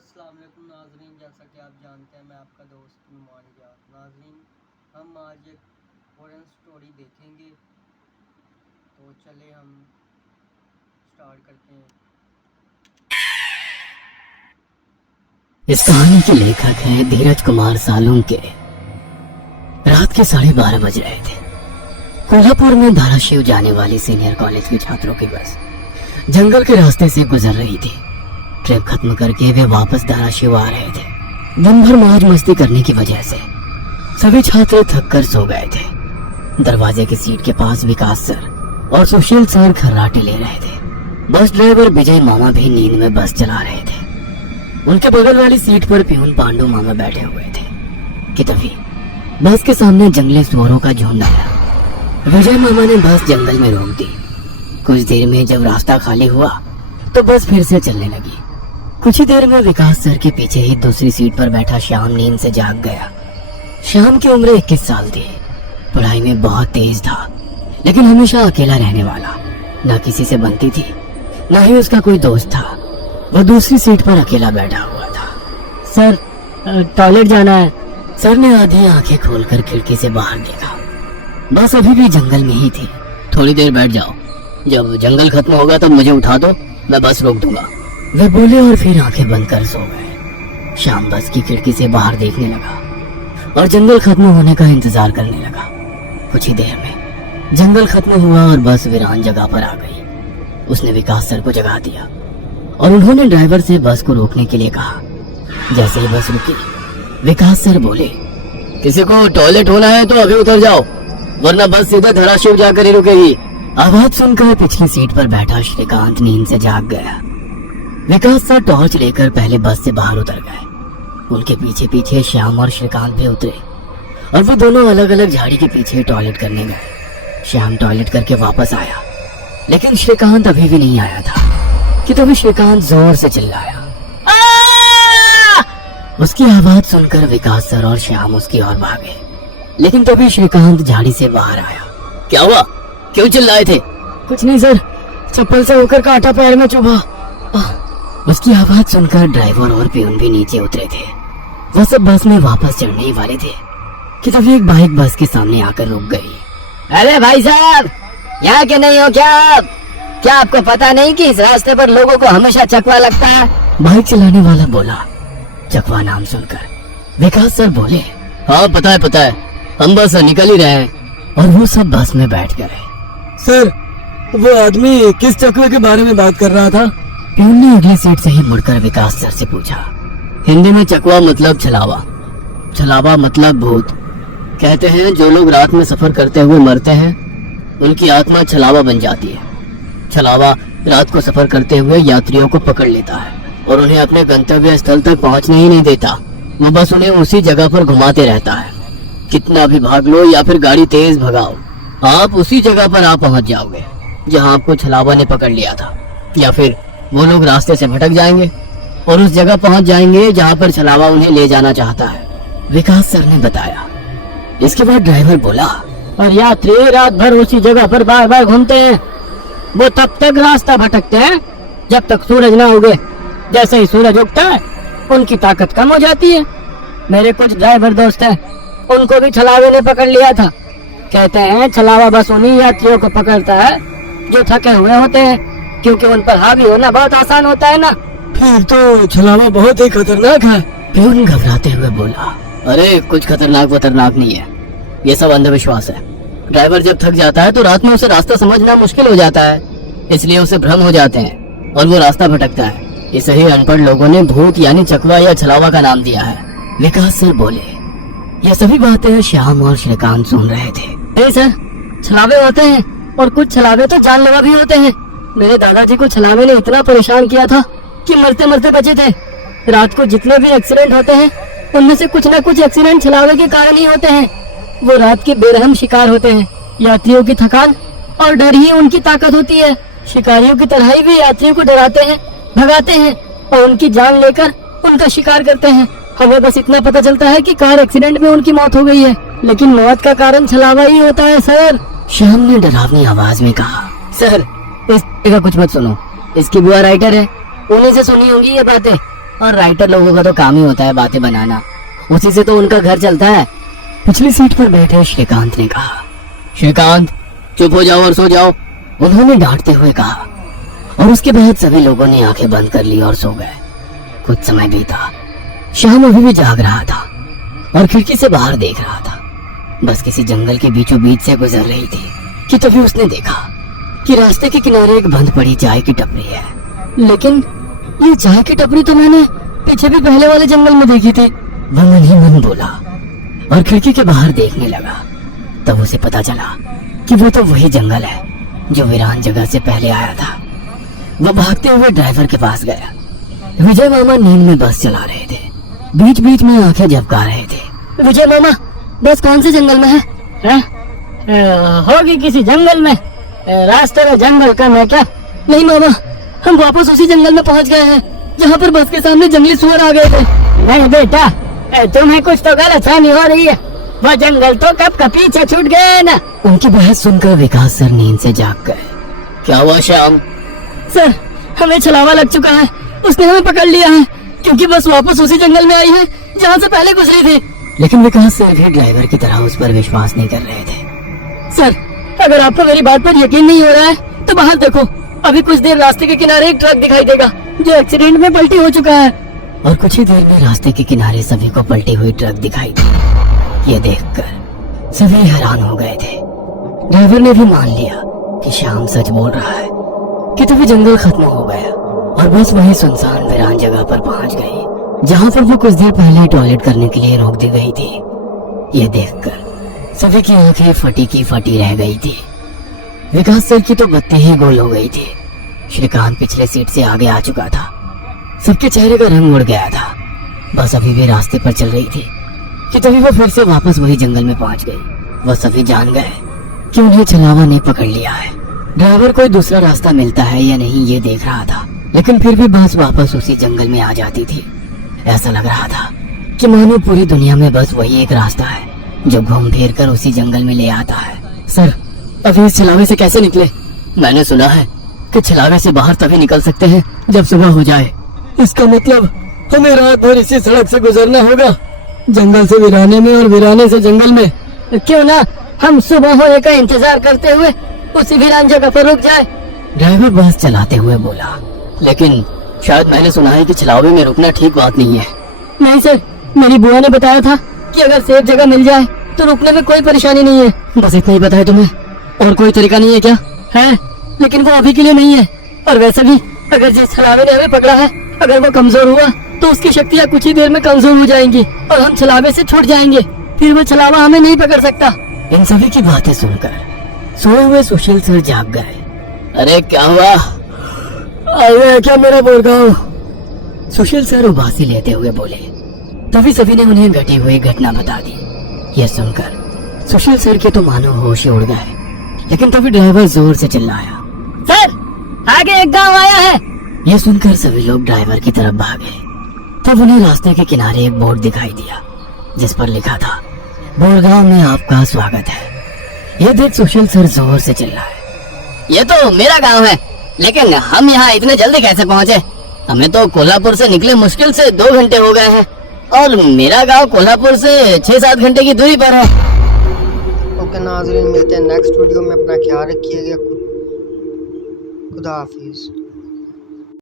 अस्सलाम वालेकुम नाज़रीन, जैसा कि आप जानते हैं मैं आपका दोस्त नुमान जात। नाज़रीन, हम आज एक हॉरर स्टोरी देखेंगे, तो चले हम स्टार्ट करते हैं। इस कहानी के लेखक हैं धीरज कुमार सालुंके। रात के 12:30 बज रहे थे। कोल्हापुर में धाराशिव जाने वाली सीनियर कॉलेज के छात्रों की बस जंगल के रास्ते से गुजर रही थी। ट्रिप खत्म करके वे वापस धाराशिव आ रहे थे। दिन भर मौज मस्ती करने की वजह से सभी छात्र थक कर सो गए थे। दरवाजे की सीट के पास विकास सर और सुशील सर खर्राटे ले रहे थे। बस ड्राइवर विजय मामा भी नींद में बस चला रहे थे। उनके बगल वाली सीट पर प्यून पांडु मामा बैठे हुए थे कि तभी बस के सामने जंगली सुअरों का झुंड आया। विजय मामा ने बस जंगल में रोक दी। कुछ देर में जब रास्ता खाली हुआ तो बस फिर से चलने लगी। कुछ ही देर में विकास सर के पीछे ही दूसरी सीट पर बैठा श्याम नींद से जाग गया। श्याम की उम्र 21 साल थी। पढ़ाई में बहुत तेज था, लेकिन हमेशा अकेला रहने वाला। न किसी से बनती थी, न ही उसका कोई दोस्त था। वो दूसरी सीट पर अकेला बैठा हुआ था। सर, टॉयलेट जाना है। सर ने आधी आंखें खोलकर खिड़की से बाहर देखा। बस अभी भी जंगल में ही थी। थोड़ी देर बैठ जाओ, जब जंगल खत्म होगा तब मुझे उठा दो, मैं बस रोक दूंगा। वे बोले और फिर आंखें बंद कर सो गए। शाम बस की खिड़की से बाहर देखने लगा और जंगल खत्म होने का इंतजार करने लगा। कुछ ही देर में जंगल खत्म हुआ और बस वीरान जगह पर आ गई। उसने विकास सर को जगा दिया और उन्होंने ड्राइवर से बस को रोकने के लिए कहा। जैसे ही बस रुकी, विकास सर बोले, किसी को टॉयलेट होना है तो अभी उतर जाओ, वरना बस सीधा धाराशिव जाकर ही रुकेगी। आवाज सुनकर पिछली सीट पर बैठा श्रीकांत नींद से जाग गया। विकास सर टॉर्च लेकर पहले बस से बाहर उतर गए। उनके पीछे पीछे श्याम और श्रीकांत भी उतरे और वो दोनों अलग अलग झाड़ी के पीछे टॉयलेट करने गए। श्याम टॉयलेट करके वापस आया, लेकिन श्रीकांत अभी भी नहीं आया था कि तभी श्रीकांत जोर से चिल्लाया। उसकी आवाज सुनकर विकास सर और श्याम उसकी ओर भागे, लेकिन तभी श्रीकांत झाड़ी से बाहर आया। क्या हुआ, क्यों चिल्लाए थे? कुछ नहीं सर, चप्पल से होकर कांटा पैर में चुभा। उसकी आवाज सुनकर ड्राइवर और प्यून भी नीचे उतरे थे। वो सब बस में वापस चढ़ने ही वाले थे कि तभी एक बाइक बस के सामने आकर रुक गई। अरे भाई साहब, यहाँ के नहीं हो क्या आपको पता नहीं कि इस रास्ते पर लोगों को हमेशा चकवा लगता है? बाइक चलाने वाला बोला। चकवा नाम सुनकर विकास सर बोले, हाँ पता है, हम बस निकल ही रहे हैं। और वो सब बस में बैठ गए। सर, वो आदमी किस चकवे के बारे में बात कर रहा था? प्यून ने अगली सीट से ही मुड़कर विकास सर से पूछा। हिंदी में चकवा मतलब छलावा, छलावा मतलब भूत। कहते हैं जो लोग रात में सफर करते हुए मरते हैं, उनकी आत्मा छलावा बन जाती है। छलावा रात को सफर करते हुए यात्रियों को पकड़ लेता है और उन्हें अपने गंतव्य स्थल तक पहुंचने ही नहीं देता। वो बस उन्हें उसी जगह पर घुमाते रहता है। कितना भी भाग लो या फिर गाड़ी तेज भगाओ, आप उसी जगह पर आप पहुंच जाओगे जहां आपको छलावा ने पकड़ लिया था। या फिर वो लोग रास्ते से भटक जाएंगे और उस जगह पहुंच जाएंगे जहां पर छलावा उन्हें ले जाना चाहता है, विकास सर ने बताया। इसके बाद ड्राइवर बोला, और यात्री रात भर उसी जगह पर बार बार घूमते हैं। वो तब तक रास्ता भटकते हैं जब तक सूरज ना उगे। जैसे ही सूरज उगता है उनकी ताकत कम हो जाती है। मेरे कुछ ड्राइवर दोस्त हैं, उनको भी छलावे ने पकड़ लिया था। कहते हैं छलावा बस उन्हीं यात्रियों को पकड़ता है जो थके हुए होते हैं, क्योंकि उन पर हावी होना बहुत आसान होता है ना। फिर तो छलावा बहुत ही खतरनाक है। प्यून घबराते हुए बोला, अरे कुछ खतरनाक नहीं है, ये सब अंधविश्वास है। ड्राइवर जब थक जाता है तो रात में उसे रास्ता समझना मुश्किल हो जाता है, इसलिए उसे भ्रम हो जाते हैं और वो रास्ता भटकता है। इसे ही अनपढ़ लोगों ने भूत यानी चकवा या छलावा का नाम दिया है, विकास सर बोले। ये सभी बातें श्याम और श्रीकांत सुन रहे थे। नहीं सर, छलावे होते हैं और कुछ छलावे तो जानलेवा भी होते हैं। मेरे दादाजी को छलावे ने इतना परेशान किया था कि मरते मरते बचे थे। रात को जितने भी एक्सीडेंट होते हैं उनमें से कुछ न कुछ एक्सीडेंट छलावे के कारण ही होते हैं। वो रात के बेरहम शिकार होते हैं। यात्रियों की थकान और डर ही उनकी ताकत होती है। शिकारियों की तरह ही भी यात्रियों को डराते हैं, भगाते हैं और उनकी जान लेकर उनका शिकार करते हैं। हमें बस इतना पता चलता है कि कार एक्सीडेंट में उनकी मौत हो गई है, लेकिन मौत का कारण छलावा ही होता है सर। श्याम ने डरावनी आवाज में कहा। सर, इस का कुछ मत सुनो, इसकी बुआ राइटर है, उन्हीं से सुनी होंगी ये बातें। और राइटर लोगों का तो काम ही होता है बातें बनाना, उसी से तो उनका घर चलता है। पिछली सीट पर बैठे श्रीकांत ने कहा, श्रीकांत चुप हो जाओ और सो जाओ, उन्होंने डांटते हुए कहा। और उसके बाद सभी लोगों ने आंखें बंद कर ली और सो गए। कुछ समय बीता, शाम अभी भी जाग रहा था और खिड़की से बाहर देख रहा था। बस किसी जंगल के बीचों बीच से गुजर रही थी कि तभी उसने देखा कि रास्ते के किनारे एक बंद पड़ी चाय की टपरी है। लेकिन ये चाय की टपरी तो मैंने पीछे भी पहले वाले जंगल में देखी थी, वह मन ही मन बोला और खिड़की के बाहर देखने लगा। तब उसे पता चला कि वो तो वही जंगल है जो वीरान जगह से पहले आया था। वह भागते हुए ड्राइवर के पास गया। विजय मामा नींद में बस चला रहे थे, बीच बीच में आंखें झपका रहे थे। विजय मामा, बस कौन से जंगल में है? होगी किसी जंगल में, रास्ते में जंगल कम है क्या? नहीं मामा, हम वापस उसी जंगल में पहुंच गए हैं जहाँ पर बस के सामने जंगली सुअर आ गए थे। नहीं बेटा, तुम्हें कुछ तो गलतफहमी हो रही है, वो जंगल तो कब का पीछे छूट गए ना। उनकी बहस सुनकर विकास सर नींद से जाग गए। क्या हुआ श्याम? सर, हमें छलावा लग चुका है, उसने हमें पकड़ लिया है, क्योंकि बस वापस उसी जंगल में आई है जहाँ से पहले गुजरी थी। लेकिन विकास सर भी ड्राइवर की तरह उस पर विश्वास नहीं कर रहे थे। सर, अगर आपको मेरी बात पर यकीन नहीं हो रहा है तो बाहर देखो, अभी कुछ देर रास्ते के किनारे एक ट्रक दिखाई देगा जो एक्सीडेंट में पलटी हो चुका है। और कुछ ही देर में रास्ते के किनारे सभी को पलटी हुई ट्रक दिखाई दी। ये देखकर सभी हैरान हो गए थे। ड्राइवर ने भी मान लिया कि श्याम सच बोल रहा है कि तभी जंगल खत्म हो गया और बस वही सुनसान वीरान जगह पर पहुंच गई जहां पर वो कुछ देर पहले टॉयलेट करने के लिए रोक दी गई थी। ये देखकर सभी की आंखें फटी की फटी रह गई थी। विकास सर की तो बत्ती ही गोल हो गई थी। श्रीकांत पिछले सीट से आगे आ चुका था, सबके चेहरे का रंग उड़ गया था। बस अभी भी रास्ते पर चल रही थी कि तभी वो फिर से वापस वही जंगल में पहुंच गई। वह सभी जान गए कि उन्हें छलावा ने पकड़ लिया है। ड्राइवर कोई दूसरा रास्ता मिलता है या नहीं ये देख रहा था, लेकिन फिर भी बस वापस उसी जंगल में आ जाती थी। ऐसा लग रहा था कि मानो पूरी दुनिया में बस वही एक रास्ता है जो घूम फिर कर उसी jंगल में ले आता है। सर, अभी इस छलावे से कैसे निकले? मैंने सुना है कि छलावे से बाहर तभी निकल सकते हैं जब सुबह हो जाए। इसका मतलब हमें रात भर इसी सड़क से गुजरना होगा, जंगल से वीराने में और वीराने से जंगल में। क्यों ना हम सुबह होने का इंतजार करते हुए उसी वीरान जगह पर रुक जाए। ड्राइवर बस चलाते हुए बोला। लेकिन शायद मैंने सुना है कि छलावे में रुकना ठीक बात नहीं है। नहीं सर, मेरी बुआ ने बताया था कि अगर सेफ जगह मिल जाए तो रुकने में कोई परेशानी नहीं है। बस इतना ही पता है तुम्हें? और कोई तरीका नहीं है क्या? है, लेकिन वो अभी के लिए नहीं है। और वैसे भी अगर जिस छलावे ने हमें पकड़ा है, अगर वो कमजोर हुआ तो उसकी शक्तियाँ कुछ ही देर में कमजोर हो जाएंगी और हम छलावे से छूट जाएंगे। फिर वो छलावा हमें नहीं पकड़ सकता। इन सभी की बातें सुनकर सोए हुए सुशील सर जाग गए। अरे क्या हुआ? अरे क्या मेरा बोलगांव? सुशील सर उबासी लेते हुए बोले। तभी सभी ने उन्हें घटी हुई घटना बता दी। यह सुनकर सुशील सर के तो मानो होश ही उड़ गए। लेकिन तभी ड्राइवर जोर से चिल्लाया, सर, आगे एक गांव आया है। यह सुनकर सभी लोग ड्राइवर की तरफ भागे। तब उन्हें रास्ते के किनारे एक बोर्ड दिखाई दिया जिस पर लिखा था, बोरगांव में आपका स्वागत है। यह देख सुशील सर जोर से चिल्लाए, ये तो मेरा गांव है, लेकिन हम यहाँ इतने जल्दी कैसे पहुँचे? हमें तो कोल्हापुर से निकले मुश्किल से 2 घंटे हो गए हैं और मेरा गांव कोल्हापुर से 6-7 घंटे की दूरी पर है। ओके नाज़रीन, मिलते हैं नेक्स्ट वीडियो में। अपना ख्याल रखिएगा। खुदा हाफिज।